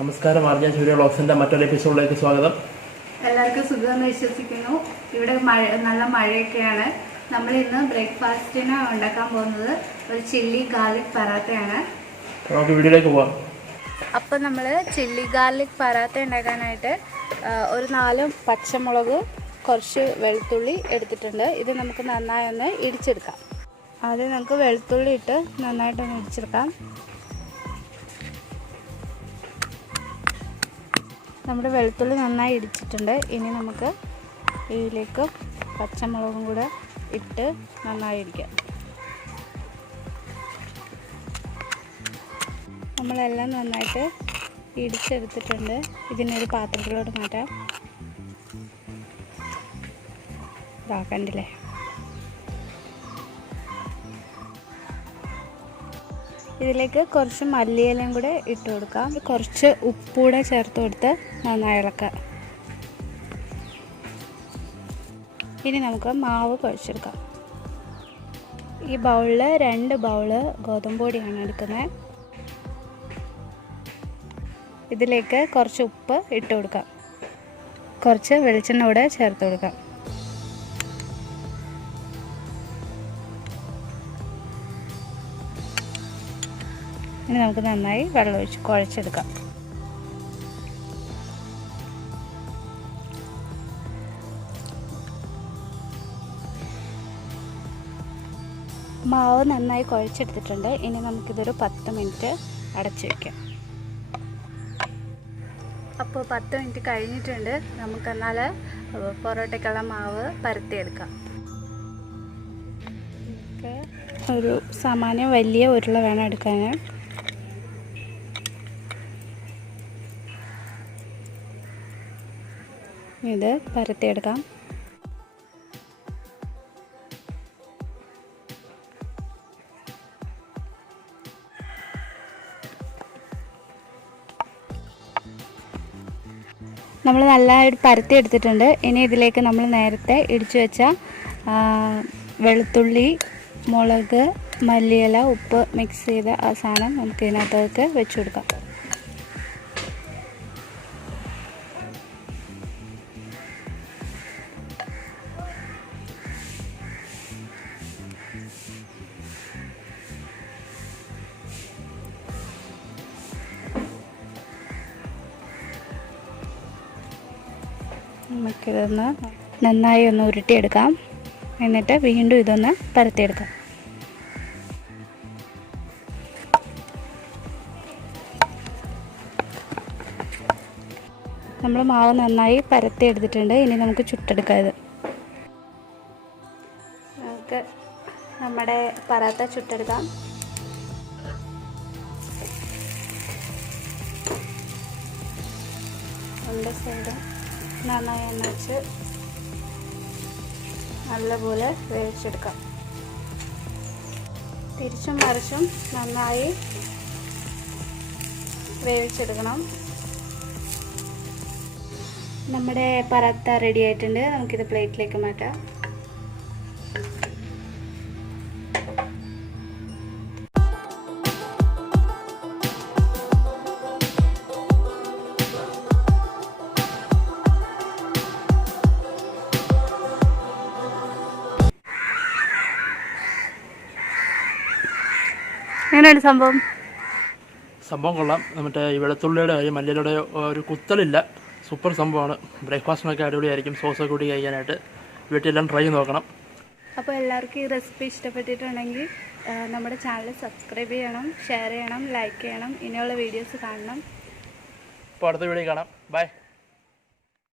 നമസ്കാരം, ആർജൻ സൂര്യ വ്ളോഗ്സിന്റെ മറ്റൊരു എപ്പിസോഡിലേക്ക് സ്വാഗതം. എല്ലാവർക്കും സുഖമെന്ന് വിശ്വസിക്കുന്നു. ഇവിടെ നല്ല മഴയൊക്കെയാണ്. നമ്മൾ ഇന്ന് ബ്രേക്ക്ഫാസ്റ്റിന് ഉണ്ടാക്കാൻ പോകുന്നത് ഒരു ചില്ലി ഗാർലിക് പറാത്തയാണ്. നമുക്ക് വീഡിയോയിലേക്ക് പോകാം. അപ്പോൾ നമ്മൾ ചില്ലി ഗാർലിക് പറാത്ത ഉണ്ടാക്കാനായിട്ട് ഒരു 4 പച്ചമുളക്, കുറച്ച് വെളുത്തുള്ളി എടുത്തിട്ടുണ്ട്. ഇത് നമുക്ക് നന്നായി ഒന്ന് ഇടിച്ചെടുക്കാം. ആദ്യം നമുക്ക് വെളുത്തുള്ളി ഇട്ട് നന്നായിട്ടൊന്ന് ഇടിച്ചെടുക്കാം. നമ്മുടെ വെളുത്തുള്ളി നന്നായി ഇടിച്ചിട്ടുണ്ട്. ഇനി നമുക്ക് ഇതിലേക്ക് പച്ചമുളകും കൂടെ ഇട്ട് നന്നായി ഇടിക്കാം. നമ്മളെല്ലാം നന്നായിട്ട് ഇടിച്ചെടുത്തിട്ടുണ്ട്. ഇതിനൊരു പാത്രത്തിലോട്ട് മാറ്റാം. ഇതാക്കണ്ടില്ലേ. ഇതിലേക്ക് കുറച്ച് മല്ലിയിലയും കൂടെ ഇട്ട് കൊടുക്കാം. കുറച്ച് ഉപ്പൂടെ ചേർത്ത് കൊടുത്ത് നന്നായി ഇളക്കാം. ഇനി നമുക്ക് മാവ് കുഴച്ചെടുക്കാം. ഈ ബൗളിൽ 2 ബൗള് ഗോതമ്പ് പൊടിയാണ് എടുക്കുന്നത്. ഇതിലേക്ക് കുറച്ച് ഉപ്പ് ഇട്ട് കൊടുക്കാം. കുറച്ച് വെളിച്ചെണ്ണ കൂടെ ചേർത്ത് കൊടുക്കാം. ഇനി നമുക്ക് നന്നായി വെള്ളം ഒഴിച്ച് കുഴച്ചെടുക്കാം. മാവ് നന്നായി കുഴച്ചെടുത്തിട്ടുണ്ട്. ഇനി നമുക്കിതൊരു 10 മിനിറ്റ് അടച്ചു വയ്ക്കാം. അപ്പോൾ 10 മിനിറ്റ് കഴിഞ്ഞിട്ടുണ്ട്. നമുക്കെന്നാൽ പൊറോട്ടയ്ക്കുള്ള മാവ് പരത്തിയെടുക്കാം. ഒരു സാമാന്യം വലിയ ഉരുള വേണം എടുക്കാൻ. ഇത് പരത്തിയെടുക്കാം. നമ്മൾ നല്ലതായിട്ട് പരത്തി എടുത്തിട്ടുണ്ട്. ഇനി ഇതിലേക്ക് നമ്മൾ നേരത്തെ ഇടിച്ചു വെച്ച വെളുത്തുള്ളി, മുളക്, മല്ലിയില, ഉപ്പ് മിക്സ് ചെയ്ത ആ സാധനം നമുക്ക് ഇതിനകത്തേക്ക് വെച്ച് കൊടുക്കാം. നമുക്കിതൊന്ന് നന്നായി ഒന്ന് ഉരുട്ടിയെടുക്കാം. എന്നിട്ട് വീണ്ടും ഇതൊന്ന് പരത്തിയെടുക്കാം. നമ്മൾ മാവ് നന്നായി പരത്തിയെടുത്തിട്ടുണ്ട്. ഇനി നമുക്ക് ചുട്ടെടുക്കാം. ഇത് നമുക്ക് നമ്മുടെ പറാത്ത ചുട്ടെടുക്കാം. രണ്ട് സൈഡും നന്നായി എണ്ണ വെച്ച് നല്ലപോലെ വേവിച്ചെടുക്കാം. തിരിച്ചും മറിച്ചും നന്നായി വേവിച്ചെടുക്കണം. നമ്മുടെ പറാത്ത റെഡി ആയിട്ടുണ്ട്. നമുക്കിത് പ്ലേറ്റിലേക്ക് മാറ്റാം. എങ്ങനെയാണ് സംഭവം? കൊള്ളാം. മറ്റേ ഈ വെളുത്തുള്ളിയുടെ മല്ലിയുടെ ഒരു കുത്തലില്ല. സൂപ്പർ സംഭവമാണ്. ബ്രേക്ക്ഫാസ്റ്റിനൊക്കെ അടിപൊളിയായിരിക്കും. സോസൊക്കെ കൂടി കഴിക്കാനായിട്ട് വീട്ടിലെല്ലാം ട്രൈ നോക്കണം. അപ്പോൾ എല്ലാവർക്കും ഈ റെസിപ്പി ഇഷ്ടപ്പെട്ടിട്ടുണ്ടെങ്കിൽ നമ്മുടെ ചാനൽ സബ്സ്ക്രൈബ് ചെയ്യണം, ഷെയർ ചെയ്യണം, ലൈക്ക് ചെയ്യണം. ഇനിയുള്ള വീഡിയോസ് കാണണം. അപ്പോൾ അടുത്ത വീഡിയോ കാണാം. ബൈ.